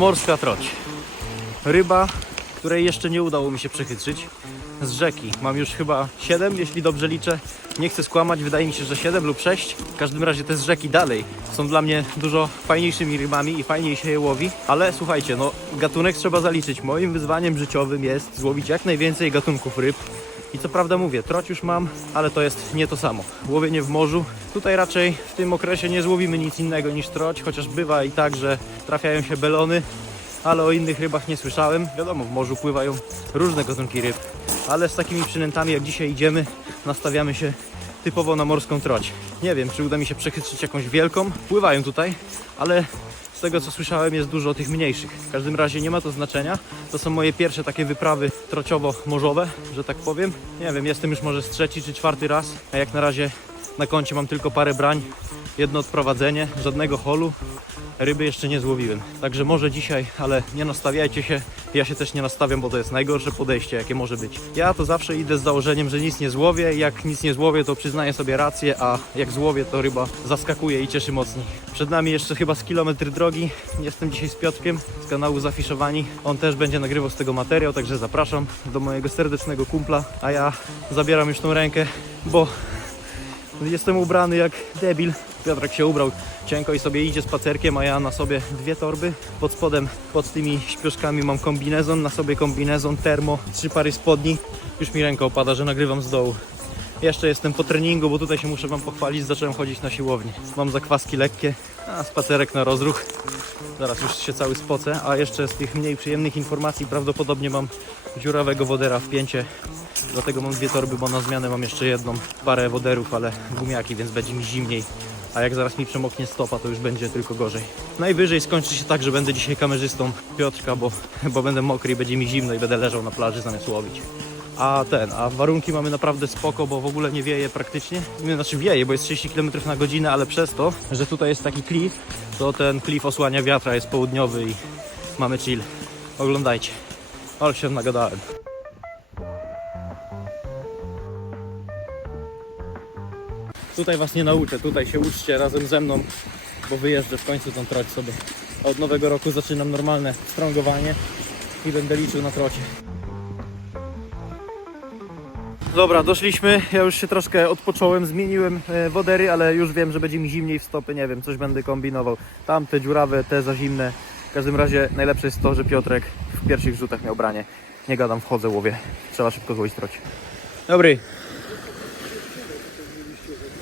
Morska troć. Ryba, której jeszcze nie udało mi się przechytrzyć. Z rzeki. Mam już chyba 7, jeśli dobrze liczę. Nie chcę skłamać, wydaje mi się, że 7 lub 6. W każdym razie te z rzeki dalej są dla mnie dużo fajniejszymi rybami i fajniej się je łowi. Ale słuchajcie, no gatunek trzeba zaliczyć. Moim wyzwaniem życiowym jest złowić jak najwięcej gatunków ryb. I co prawda mówię, troć już mam, ale to jest nie to samo. Łowienie w morzu. Tutaj raczej w tym okresie nie złowimy nic innego niż troć, chociaż bywa i tak, że trafiają się belony, ale o innych rybach nie słyszałem. Wiadomo, w morzu pływają różne gatunki ryb, ale z takimi przynętami jak dzisiaj idziemy, nastawiamy się typowo na morską troć. Nie wiem, czy uda mi się przechytrzyć jakąś wielką. Pływają tutaj, ale z tego co słyszałem jest dużo tych mniejszych. W każdym razie nie ma to znaczenia. To są moje pierwsze takie wyprawy trociowo-morzowe, że tak powiem. Nie wiem, jestem już może z trzeci czy czwarty raz, a jak na razie na koncie mam tylko parę brań, jedno odprowadzenie, żadnego holu. Ryby jeszcze nie złowiłem. Także może dzisiaj, ale nie nastawiajcie się. Ja się też nie nastawiam, bo to jest najgorsze podejście, jakie może być. Ja to zawsze idę z założeniem, że nic nie złowię. Jak nic nie złowię, to przyznaję sobie rację, a jak złowię, to ryba zaskakuje i cieszy mocniej. Przed nami jeszcze chyba z kilometr drogi. Jestem dzisiaj z Piotrkiem z kanału Zafiszowani. On też będzie nagrywał z tego materiał, także zapraszam do mojego serdecznego kumpla. A ja zabieram już tą rękę, bo Jestem ubrany jak debil. Piotrek się ubrał cienko i sobie idzie spacerkiem, a ja na sobie dwie torby. Pod spodem, pod tymi śpioszkami mam kombinezon, na sobie kombinezon, termo, trzy pary spodni. Już mi ręka opada, że nagrywam z dołu. Jeszcze jestem po treningu, bo tutaj się muszę Wam pochwalić, zacząłem chodzić na siłownię. Mam zakwaski lekkie, a spacerek na rozruch. Zaraz już się cały spocę, a jeszcze z tych mniej przyjemnych informacji prawdopodobnie mam dziurawego wodera w pięcie. Dlatego mam dwie torby, bo na zmianę mam jeszcze jedną parę woderów, ale gumiaki, więc będzie mi zimniej. A jak zaraz mi przemoknie stopa, to już będzie tylko gorzej. Najwyżej skończy się tak, że będę dzisiaj kamerzystą Piotrka, bo, bo będę mokry i będzie mi zimno i będę leżał na plaży zamiast łowić. A ten, a warunki mamy naprawdę spoko, bo w ogóle nie wieje praktycznie. Nie, Znaczy wieje, bo jest 30 km na godzinę, ale przez to, że tutaj jest taki klif, to ten klif osłania wiatra, jest południowy i mamy chill. Oglądajcie. Ale się nagadałem. Tutaj was nie nauczę, tutaj się uczcie razem ze mną, bo wyjeżdżę w końcu tą troć sobie. Od nowego roku zaczynam normalne strągowanie i będę liczył na trocie. Dobra, doszliśmy. Ja już się troszkę odpocząłem, zmieniłem e, wodery, ale już wiem, że będzie mi zimniej w stopy. Nie wiem, coś będę kombinował. Tamte dziurawe, te za zimne. W każdym razie najlepsze jest to, że Piotrek w pierwszych rzutach miał branie. Nie gadam, wchodzę, łowię. Trzeba szybko złowić trocie. Dobry.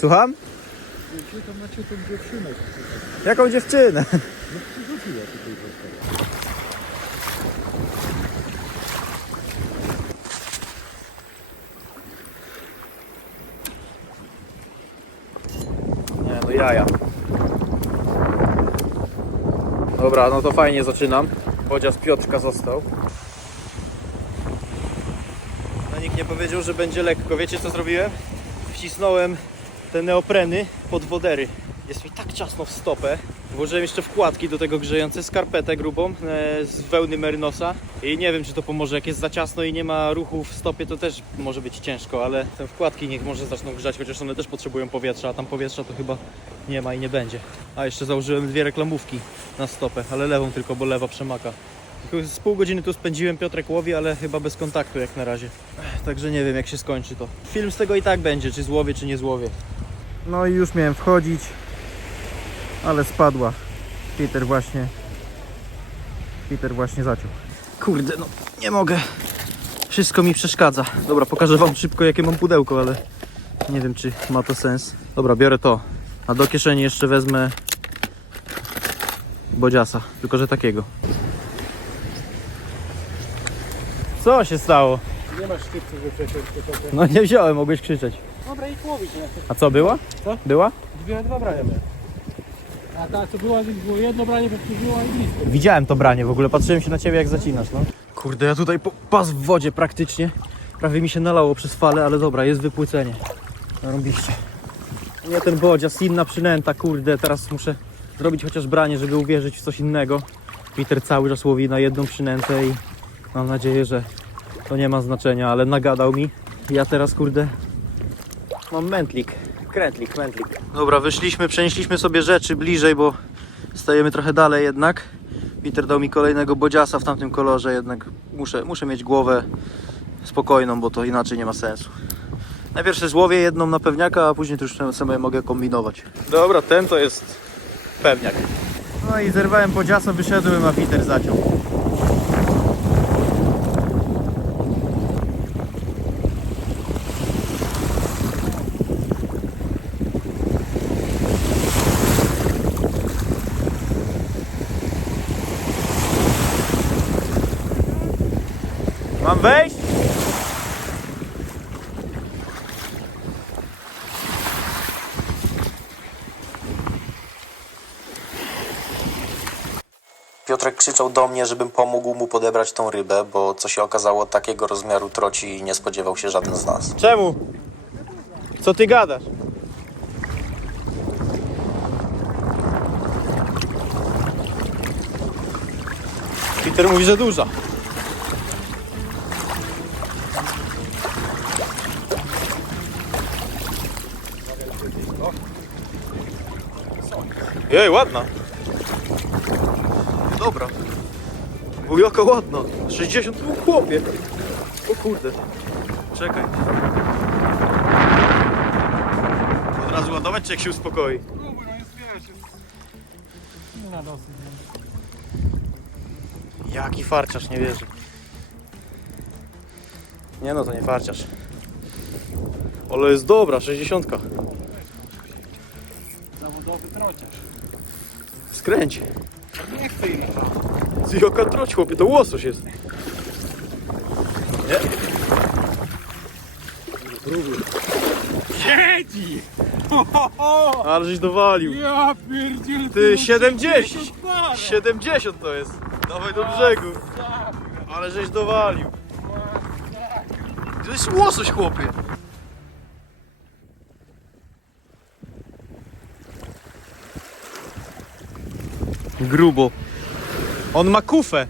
Słucham? Tam macie tą dziewczynę. Jaką dziewczynę? Rzuciła tutaj trochę. Nie, no jaja. Dobra, no to fajnie zaczynam. Chociaż Piotrka został. No nikt nie powiedział, że będzie lekko. Wiecie co zrobiłem? Wcisnąłem te neopreny pod wodery. Jest mi tak ciasno w stopę. Włożyłem jeszcze wkładki do tego grzejące, skarpetę grubą e, z wełny merinosa. I nie wiem, czy to pomoże. Jak jest za ciasno i nie ma ruchu w stopie, to też może być ciężko, ale te wkładki niech może zaczną grzać, chociaż one też potrzebują powietrza, a tam powietrza to chyba nie ma i nie będzie. A jeszcze założyłem dwie reklamówki na stopę, ale lewą tylko, bo lewa przemaka. Z pół godziny tu spędziłem, Piotrek łowi, ale chyba bez kontaktu jak na razie. Także nie wiem jak się skończy to. Film z tego i tak będzie, czy złowię, czy nie złowię. No i już miałem wchodzić, ale spadła. Peter właśnie. Peter właśnie zaciął. Kurde, no nie mogę. Wszystko mi przeszkadza. Dobra, pokażę wam szybko jakie mam pudełko, ale nie wiem czy ma to sens. Dobra, biorę to. A do kieszeni jeszcze wezmę bodziasa, tylko że takiego. Co się stało? Nie masz szczypcy, że przeciąć. No nie wziąłem, mogłeś krzyczeć. Dobra, i łowić, nie? A co, była? Co? Była? Dwie, dwa brania miałem. A ta, co była, było jedno branie, powtórzyła i blisko. Widziałem to branie, w ogóle patrzyłem się na ciebie jak zacinasz, no. Kurde, ja tutaj po, pas w wodzie praktycznie. Prawie mi się nalało przez falę, ale dobra, jest wypłycenie. Narąbiście. Nie ten bodzias, inna przynęta, kurde, teraz muszę zrobić chociaż branie, żeby uwierzyć w coś innego. Peter cały czas łowi na jedną przynętę i mam nadzieję, że to nie ma znaczenia, ale nagadał mi. Ja teraz, kurde, mam mętlik. Krętlik, mętlik. Dobra, wyszliśmy, przenieśliśmy sobie rzeczy bliżej, bo Stajemy trochę dalej jednak. Peter dał mi kolejnego bodziasa w tamtym kolorze, jednak muszę, muszę mieć głowę spokojną, bo to inaczej nie ma sensu. Najpierw się złowię jedną na pewniaka, a później to już sobie mogę kombinować. Dobra, ten to jest pewniak. No i zerwałem bodziasa, wyszedłem, a Peter zaciął. Mam wejść? Piotrek krzyczał do mnie, żebym pomógł mu podebrać tą rybę, bo co się okazało, takiego rozmiaru troci nie spodziewał się żaden z nas. Czemu? Co ty gadasz? Peter mówi, że duża. Jej, ładna. Dobra. O, jaka ładna. 60 chłopie. O kurde. Czekaj. Od razu ładować, czy jak się uspokoi? Próbuj, no jest wiesz. Na dosyć. Jaki farciarz, nie wierzę. Nie no, to nie farciarz. Ale jest dobra, 60. Zawodowy trociarz. Skręć. Nie chcę jej Ty, Jaka troć, chłopie, to łosoś jest. Nie? Siedzi! Ho, ho, ho! Ale żeś dowalił. Ja pierdziel. Ty, 70. parę. 70 to jest. Dawaj do brzegu. Ale żeś dowalił. To jest łosoś, chłopie. Grubo. On ma kufę.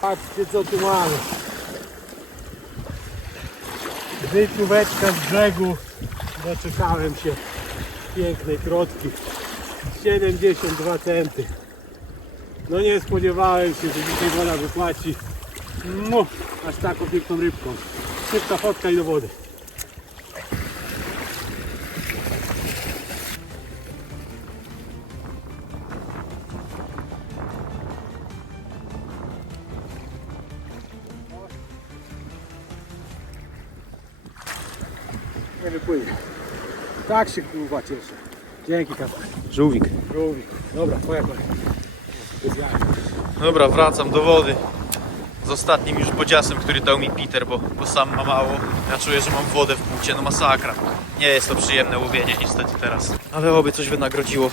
Patrzcie co tu mamy. Wypływeczka z brzegu. Doczekałem się pięknej krotki. 72 centy. No nie spodziewałem się, że dzisiaj woda wypłaci. Mu, aż taką piękną rybką. Szybka fotka i do wody. Nie wypłynie. Tak się kurwa cieszę. Dzięki kawał. Żółwik. Żółwik. Dobra, twoja kolej. Dobra, wracam do wody. Z ostatnim już bodziasem, który dał mi Peter, bo, bo sam ma mało. Ja czuję, że mam wodę w płucie, no masakra. Nie jest to przyjemne łowienie niestety teraz. Ale oby coś wynagrodziło.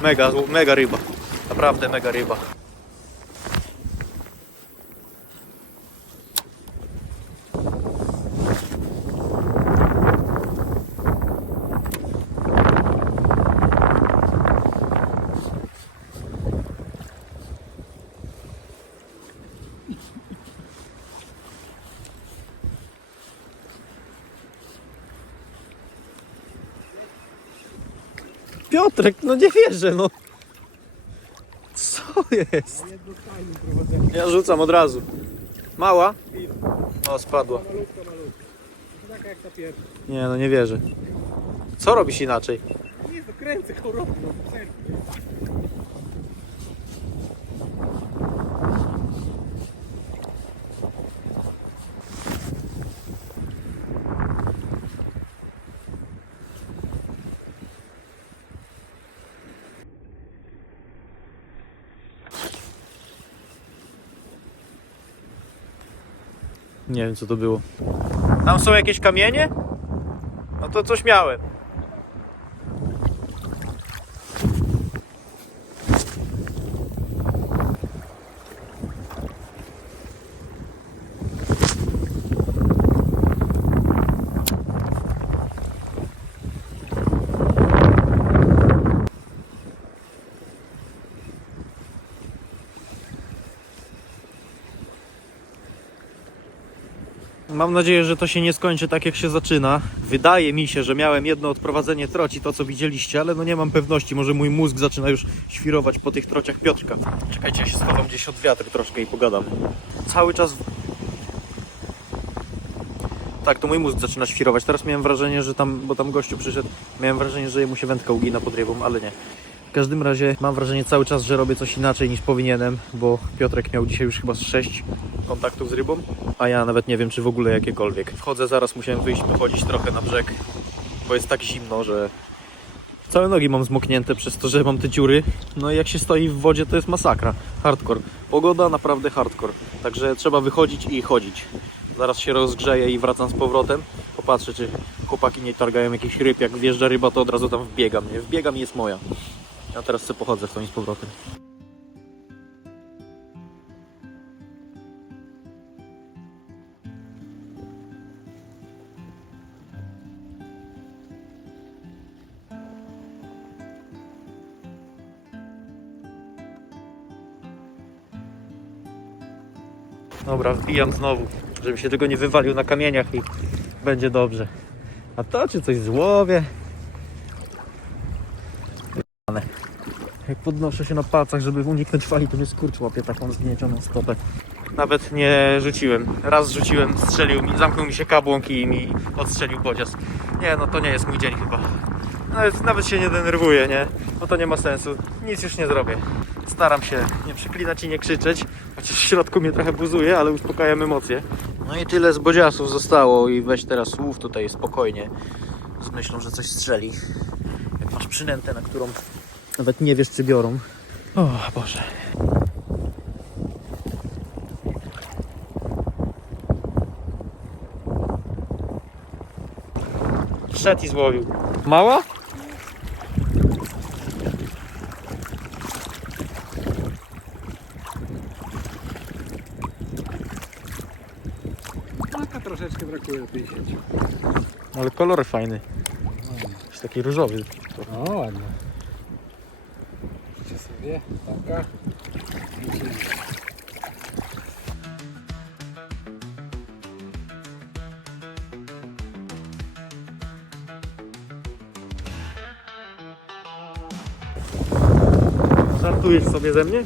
Mega, mega ryba. Naprawdę mega ryba. Piotrek, no nie wierzę, no. Co jest? Ja rzucam od razu. Mała? O, spadła. Taka jak ta pierwsza. Nie, no nie wierzę. Co robisz inaczej? Nie, to kręcę Nie wiem co to było. Tam są jakieś kamienie? No to coś miałem. Mam nadzieję, że to się nie skończy tak jak się zaczyna. Wydaje mi się, że miałem jedno odprowadzenie troci, to co widzieliście, ale no nie mam pewności. Może mój mózg zaczyna już świrować po tych trociach Piotrka. Czekajcie, ja się schowam gdzieś od wiatru troszkę i pogadam. Cały czas tak, to mój mózg zaczyna świrować. Teraz miałem wrażenie, że tam, bo tam gościu przyszedł, miałem wrażenie, że mu się wędka ugina pod rybą, ale nie. W każdym razie mam wrażenie cały czas, że robię coś inaczej niż powinienem, bo Piotrek miał dzisiaj już chyba z 6 kontaktów z rybą, a ja nawet nie wiem, czy w ogóle jakiekolwiek. Wchodzę zaraz, musiałem wyjść, pochodzić trochę na brzeg, bo jest tak zimno, że całe nogi mam zmoknięte przez to, że mam te dziury. No i jak się stoi w wodzie, to jest masakra. Hardcore. Pogoda naprawdę hardcore. Także trzeba wychodzić i chodzić. Zaraz się rozgrzeję i wracam z powrotem. Popatrzę, czy chłopaki nie targają jakichś ryb. Jak wjeżdża ryba, to od razu tam wbiegam. Nie? Wbiegam i jest moja. Ja teraz sobie pochodzę w tą i z powrotem. Dobra, wbijam znowu, żeby się tego nie wywalił na kamieniach i będzie dobrze. A to czy coś złowię? Wyjebane. Jak podnoszę się na palcach, żeby uniknąć fali, to mnie skurcz łapie taką zgniecioną stopę. Nawet nie rzuciłem. Raz rzuciłem, strzelił mi, zamknął mi się kabłąk i mi odstrzelił pocisk. Nie, no to nie jest mój dzień chyba. Nawet, nawet się nie denerwuję, nie? Bo to nie ma sensu. Nic już nie zrobię. Staram się nie przeklinać i nie krzyczeć, chociaż w środku mnie trochę buzuje, ale uspokajam emocje. No i tyle z bodziasów zostało i weź teraz słów tutaj spokojnie. Z myślą, że coś strzeli. Jak masz przynętę, na którą nawet nie wiesz, czy biorą. O Boże. Wszedł i złowił. Mała? Taka troszeczkę brakuje do 50. Ale kolor fajny. Jest taki różowy. O, ładnie. Sobie, taka. Żartujesz sobie ze mnie?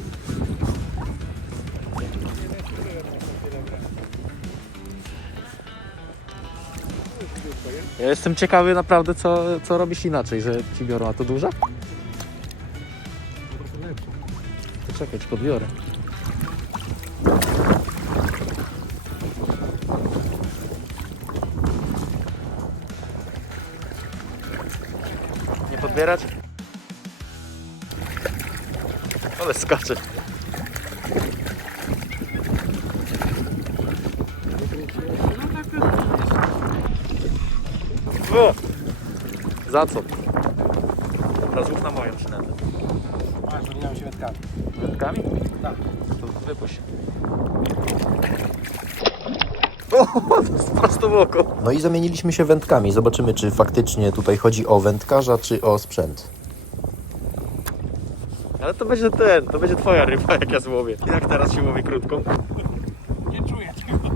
Ja jestem ciekawy naprawdę, co, co robisz inaczej, że ci biorą. A to duża? Czekaj, podbiorę. Nie podbierać? Ale skacze. Za co? Dobra, złóż na moją przynętę. Masz, nie mam się wędkami. Wędkami? Tak. To wypuść. O, to jest prosto w oko. No i zamieniliśmy się wędkami. Zobaczymy, czy faktycznie tutaj chodzi o wędkarza, czy o sprzęt. Ale to będzie ten, to będzie twoja ryba, jak ja złowię. Jak teraz się łowi krótką? Nie czuję tego.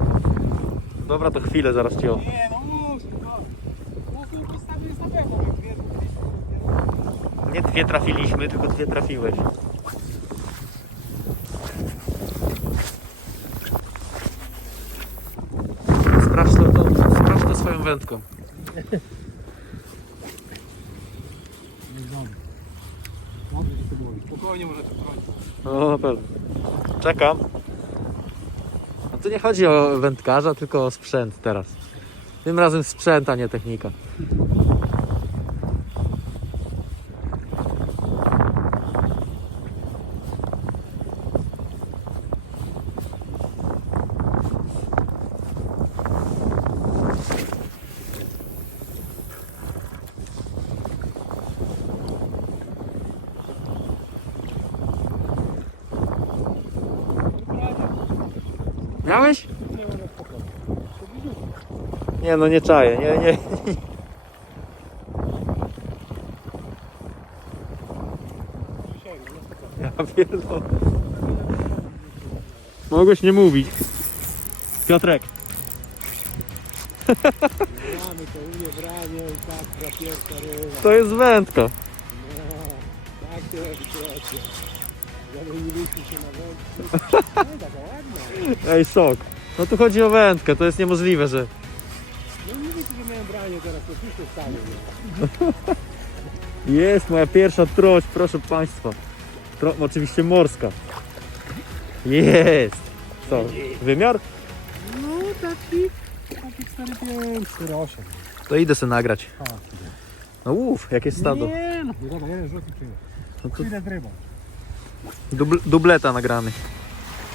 Dobra, to chwilę, zaraz ci oddam. Nie, no mów, no. Wie. Nie dwie trafiliśmy, tylko dwie trafiłeś. Sprawdź to, to, sprawdź to swoją wędką. Spokojnie może to. No na pewno. Czekam. A tu nie chodzi o wędkarza, tylko o sprzęt teraz. Tym razem sprzęt, a nie technika. Miałeś? Nie, no. Nie czaję, nie, nie. Ja pierdolę. Mogłeś nie mówić. Piotrek. Mamy to i tak za pierwsza ryba. To jest wędka. No, tak to jest Ej, sok. No tu chodzi o wędkę, to jest niemożliwe, że... No nie wiecie, że miałem branie teraz, to stanie. Jest moja pierwsza troć, proszę Państwa. Tro... Oczywiście morska. Jest. Co, wymiar? No taki, taki 4,5, 4,8. To idę sobie nagrać. No łów, jakie stado. Nie no. Rzut i tyle. No to Ile z rybą? Dubl dubleta nagrany.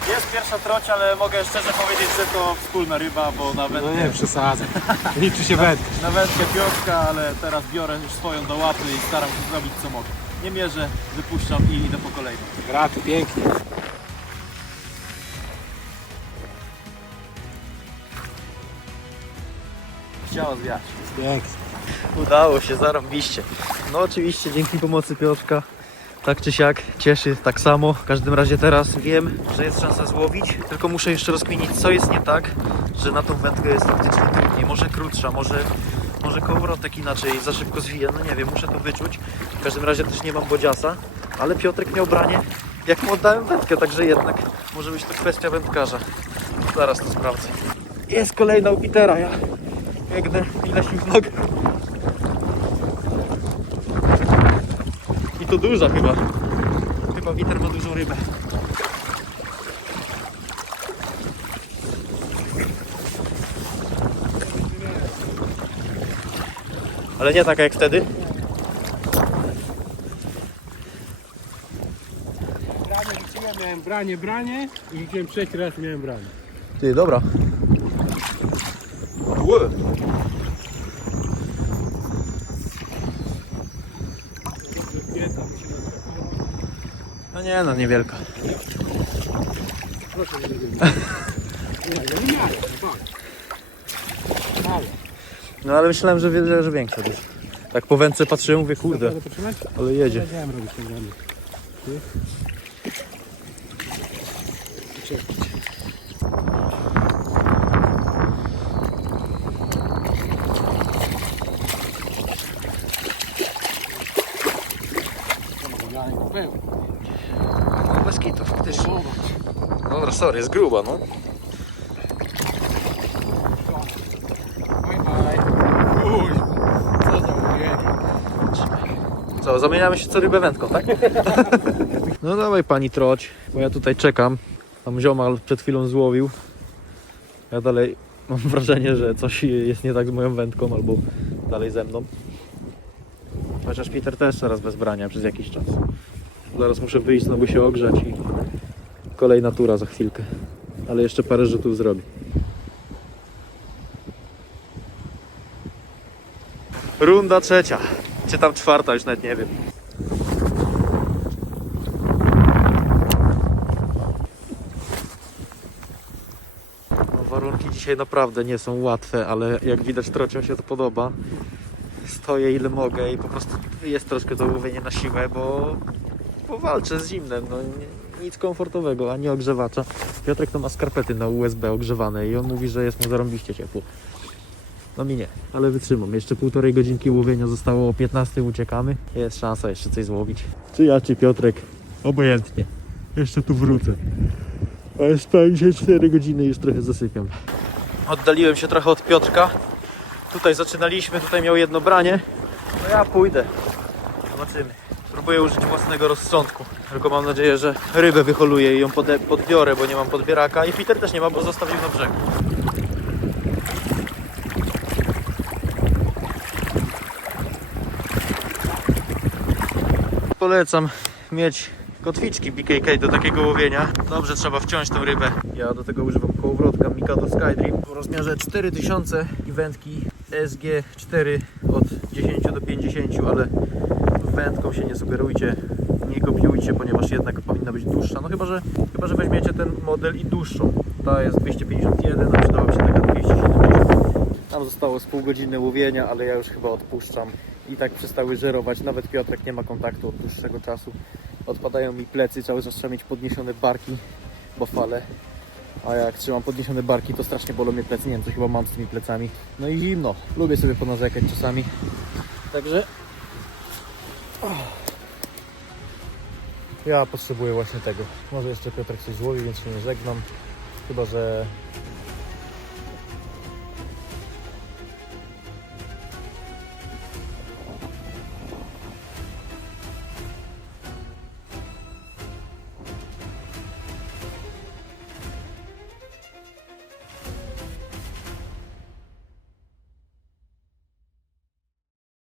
Jest pierwsza troć, ale mogę szczerze powiedzieć, że to wspólna ryba, bo na No nie, przesadzę. Liczy się wędka. na wędkę Piotrka, ale teraz biorę już swoją do łapy i staram się zrobić co mogę. Nie mierzę, wypuszczam i idę po kolejną. Graty, pięknie. Chciała zwiać. Pięknie. Udało się, zarąbiście. No oczywiście dzięki pomocy Piotrka, tak czy siak, cieszy tak samo. W każdym razie teraz wiem, że jest szansa złowić, tylko muszę jeszcze rozkminić co jest nie tak, że na tą wędkę jest faktycznie trudniej. Może krótsza, może, może kołowrotek inaczej, za szybko zwija, no nie wiem, muszę to wyczuć. W każdym razie też nie mam bodziasa, ale Piotrek miał branie, jak mu oddałem wędkę, także jednak może być to kwestia wędkarza. Zaraz to sprawdzę. Jest kolejna u Petera, ja biegnę, ile sił w nogę. I to duża chyba. Chyba Witer ma dużą rybę. Ale nie taka jak wtedy. Branie rzuciłem, miałem branie, branie i rzuciłem trzeci raz miałem branie. Ty, dobra. No nie no, niewielka. Proszę nie wiem. Nie, no nie no ale myślałem, że, wie- że większa też. Tak po wędce patrzyłem, mówię, kurde, ale jedzie. Wiedziałem robić ten branie bez kitu, faktycznie. Dobra, sorry, jest gruba, no. Co, zamieniamy się co rybę wędką, tak? no dawaj pani troć, bo ja tutaj czekam. Tam ziomal przed chwilą złowił. Ja dalej mam wrażenie, że coś jest nie tak z moją wędką albo dalej ze mną. Chociaż Peter też teraz bez brania przez jakiś czas. Zaraz muszę wyjść znowu się ogrzać i kolejna tura za chwilkę. Ale jeszcze parę rzutów zrobię. Runda trzecia. Czy tam czwarta, już nawet nie wiem. No, warunki dzisiaj naprawdę nie są łatwe, ale jak widać trocią się to podoba. Stoję ile mogę i po prostu jest troszkę to na siłę, bo, bo walczę z zimnem. No, nie, nic komfortowego, ani ogrzewacza. Piotrek to ma skarpety na USB ogrzewane i on mówi, że jest mu zarąbiście ciepło. No mi nie, ale wytrzymam. Jeszcze półtorej godzinki łowienia zostało o 15 uciekamy. Jest szansa jeszcze coś złowić. Czy ja, czy Piotrek. Obojętnie. Jeszcze tu wrócę. Ale spałem dzisiaj 4 godziny i już trochę zasypiam. Oddaliłem się trochę od Piotrka. Tutaj zaczynaliśmy, tutaj miał jedno branie. No ja pójdę. Zobaczymy. Spróbuję użyć własnego rozsądku. Tylko mam nadzieję, że rybę wyholuję i ją pode- podbiorę, bo nie mam podbieraka. I Peter też nie ma, bo zostawił na brzegu. Polecam mieć kotwiczki BKK do takiego łowienia. Dobrze trzeba wciąć tą rybę. Ja do tego używam kołowrotka Mikado Skydream w rozmiarze 4000 i wędki SG4 od 10 do 50, ale wędką się nie sugerujcie. Nie kopiujcie, ponieważ jednak powinna być dłuższa. No chyba, że, chyba, że weźmiecie ten model i dłuższą. Ta jest 251, a przydałaby się taka 270. Tam zostało z pół godziny łowienia, ale ja już chyba odpuszczam. I tak przestały żerować. Nawet Piotrek nie ma kontaktu od dłuższego czasu. Odpadają mi plecy, cały czas trzeba mieć podniesione barki, bo fale. A jak trzymam podniesione barki, to strasznie bolą mnie plecy. Nie wiem, co chyba mam z tymi plecami. No i zimno. Lubię sobie ponarzekać czasami. Także ja potrzebuję właśnie tego. Może jeszcze Piotrek coś złowi, więc się nie żegnam. Chyba, że